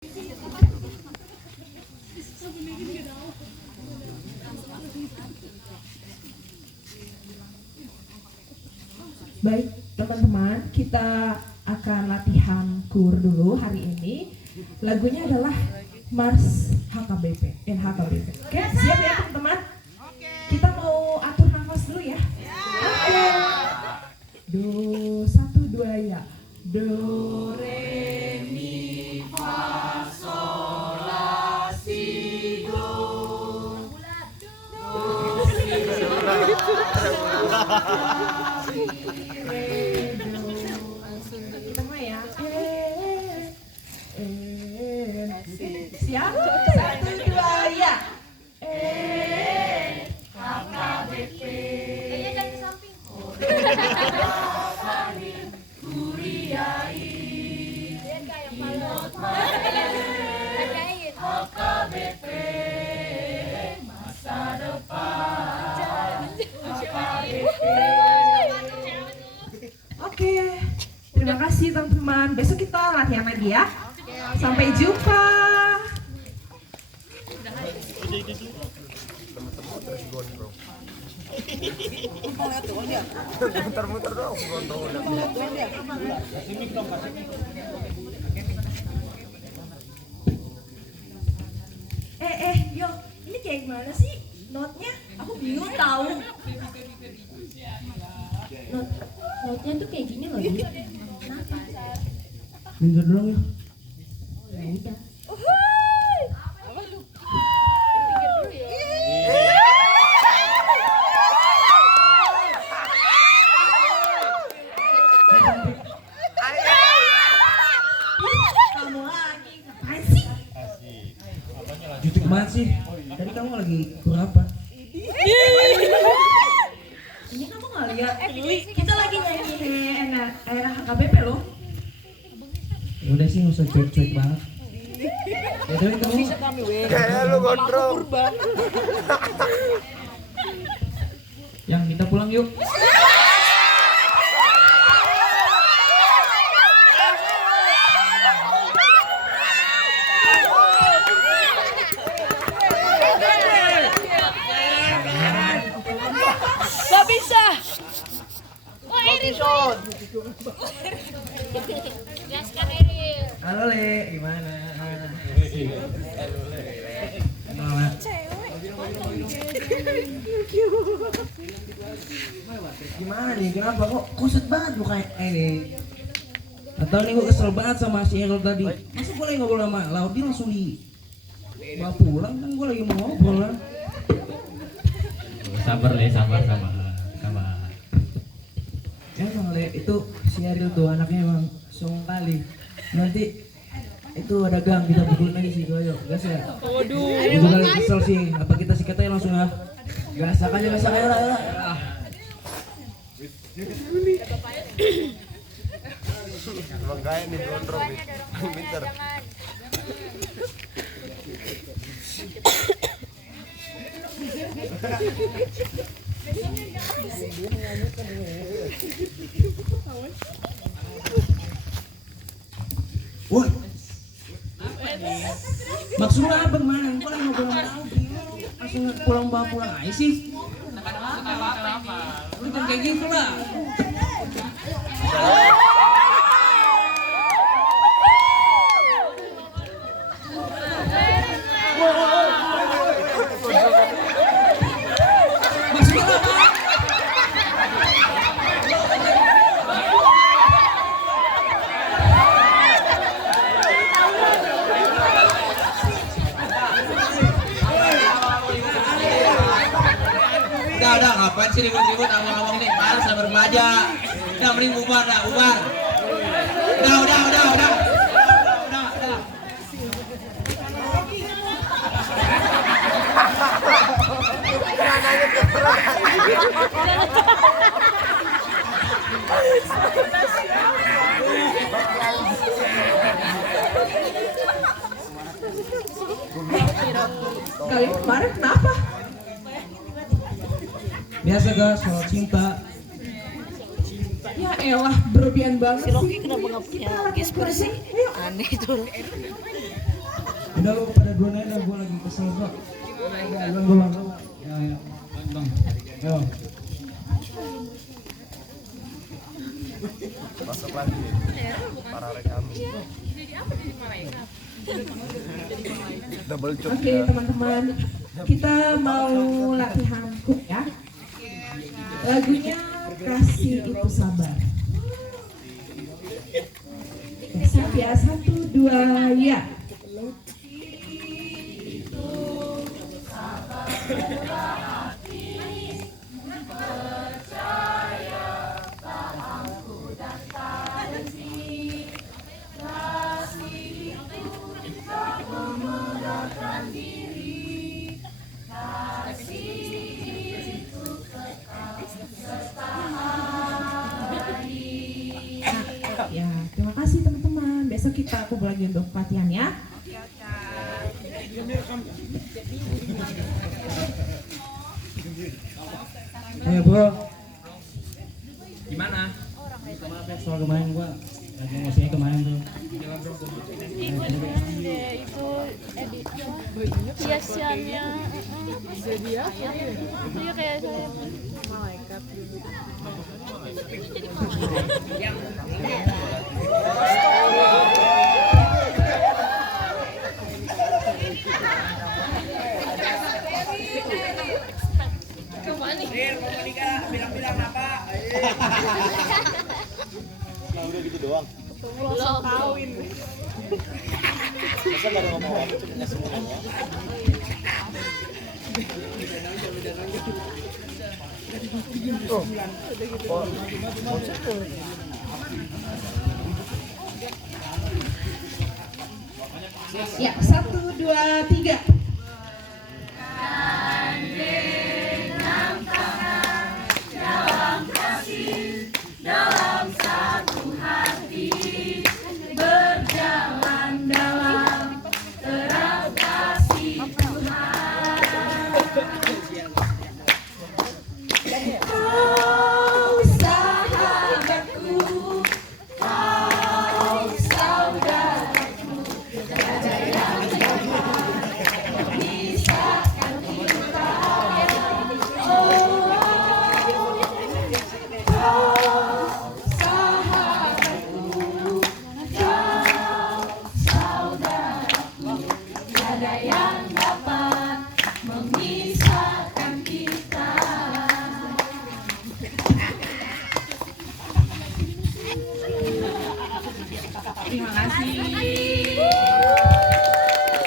Baik teman-teman, kita akan latihan kur dulu hari ini. Lagunya adalah Mars HKBP, HKBP. Oke, siap ya teman-teman? Kita mau atur nafas dulu ya. Oke. Do, 1, 2 ya. Do, re, mi, fa, sol, la, si, do. Do, si, siap? 1, 2 ya. HKBP. Kayaknya jangan ke samping. HKBP masa depan. HKBP. Oke, terima kasih teman-teman. Besok kita latihan lagi ya. Sampai jumpa. Muter-muter dong, Yo, ini kayak gimana sih notnya? Aku bingung tahu. Notnya tuh kayak gini loh. Kenapa? minggir dong ya. Ya udah. Kamu lagi ngapain sih? Jutik banget sih. Tadi kamu lagi kur apa? Ini kamu nggak lihat? Kita lagi nyanyi era HKBP loh. Ya udah sih, nggak usah cuek-cuek banget. Ya udah kamu. Kayak lu gondrong. Yang kita pulang yuk. Gak bisa. Wah, Eril. Gaskan Eril. Halo Le, gimana? Gimana nih? Kenapa kok kusut banget mukanya ini? Atau nih gue kesel banget sama si Eril tadi. Masa gue lagi ngobrol sama Laudi langsung bawa pulang, kan gue lagi mau ngobrol lah. Sabar Le, sabar sama. Ya emang Le, itu si Eril tuh anaknya emang song kali. Nanti itu ada gang, kita pukulin lagi sih, ayo gas ya. Waduh. Itu kali kesel sih, apa kita sikat aja langsung ya? Gasak aja lah. Emang gaya nih gondrong nih. Pinter. Woi. Maksudnya apa kemana? Kok lagi ngobrol sama Laudi? Langsung pulang aja sih. Lu jangan kayak gitu lah. Maksudnya apa? Udah, ngapain sih ribut-ribut ngomong-ngomong nih? Males sama remaja. Udah, mending bubar. Udah. Kalian kemarin kenapa? Biasa guys, soal cinta. Ya elah, berlebihan banget Si Rocky sih. kenapa nggak punya Kita latihan gesper kur aja. sih? Ayo. Aneh itu. Udah lu pada duluan aja, gue lagi kesel kok. Ya, lu bang. Ya, bang. Yo. Masuk lagi para rekam. Double job. Oke teman-teman, kita mau latihan hook ya. Lagunya Kasih Itu Sabar. Oke, siap ya, 1, 2, ya. Ya, terima kasih teman-teman. Besok kita kumpul lagi untuk pelatihan ya. Ayo bro. Gimana? Maaf ya soal kemarin gua lagi ngomongnya kemarin tuh. Itu edit hiasannya iya kayak saya malaikat gitu. Bilang-bilang apa? Nah, udah gitu doang. Belum kawin. Masa nggak ada ngomong apa cuma semuanya. Ya, 1, 2, 3. Kau sahabatku, kau saudaraku, tiada yang memisahkan kita. Oh, kau sahabatku, kau saudaraku, tiada yang